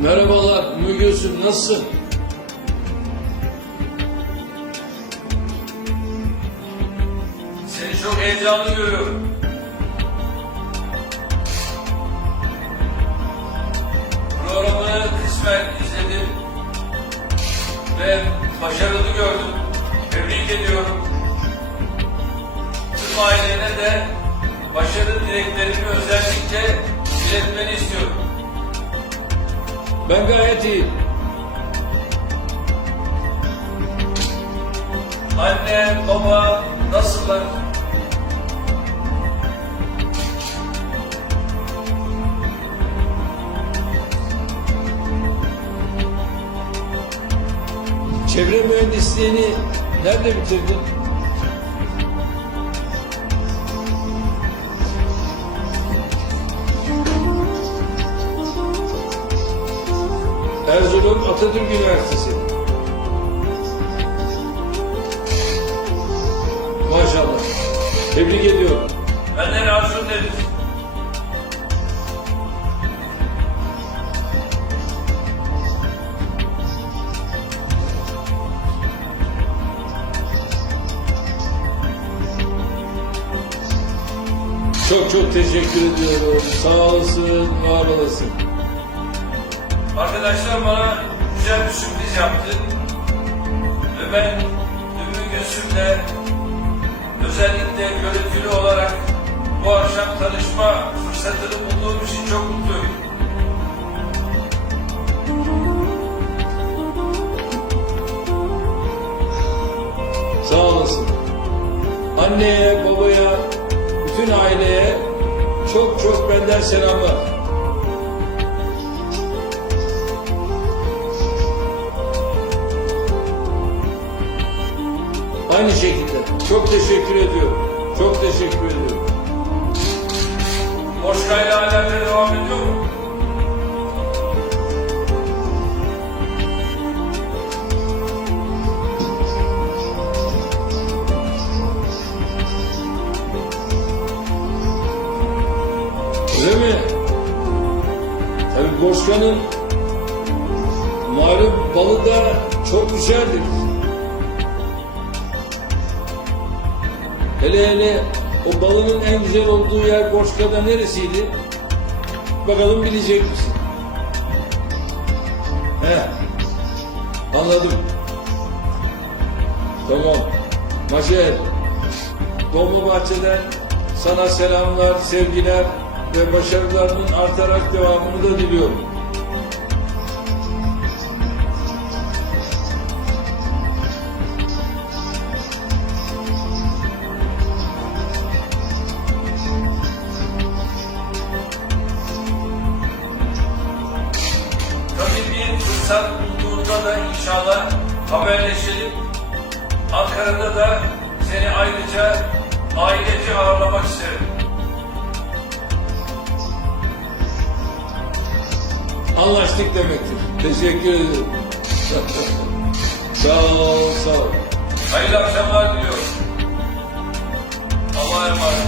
Merhabalar Ümmü Gülsüm, nasılsın? Seni çok heyecanlı görüyorum. Programını kısmen izledim ve başarılı gördüm. Tebrik ediyorum. Tüm ailene de başarı dileklerimi özellikle iletmeni istiyorum. Ben gayet iyiyim. Anne, baba nasıllar? Çevre mühendisliğini nerede bitirdin? Erzurum Atatürk Üniversitesi. Maşallah. Tebrik ediyorum. Benden arzun nedir? Çok çok teşekkür ediyorum. Sağ olasın, var olasın. Arkadaşlar bana güzel bir sürpriz yaptı. Ve ben Ümmü Gülsüm'le özellikle görüntülü olarak bu akşam tanışma fırsatını bulduğum için çok mutluyum. Sağ olasın. Anneye, babaya, bütün aileye çok çok benden selamlar. Aynı şekilde. Çok teşekkür ediyorum. Çok teşekkür ediyorum. Boşkayla alakalı devam ediyor mu? Öyle mi? Tabii Boşka'nın malum balı da çok güzeldir. Hele o balının en güzel olduğu yer Boşka'da neresiydi? Bakalım bilecek misin? Anladım. Tamam. Maşer, Dolmabahçe'den sana selamlar, sevgiler ve başarılarının artarak devamını da diliyorum. Tabii bir fırsat bulduğunda da inşallah haberleşelim. Ankara'da da seni ayrıca ailece ağırlamak isterim. Anlaştık demektir. Teşekkür ederim. Sağ ol, sağ ol. Hayırlı akşamlar diliyorum. Allah'a emanet.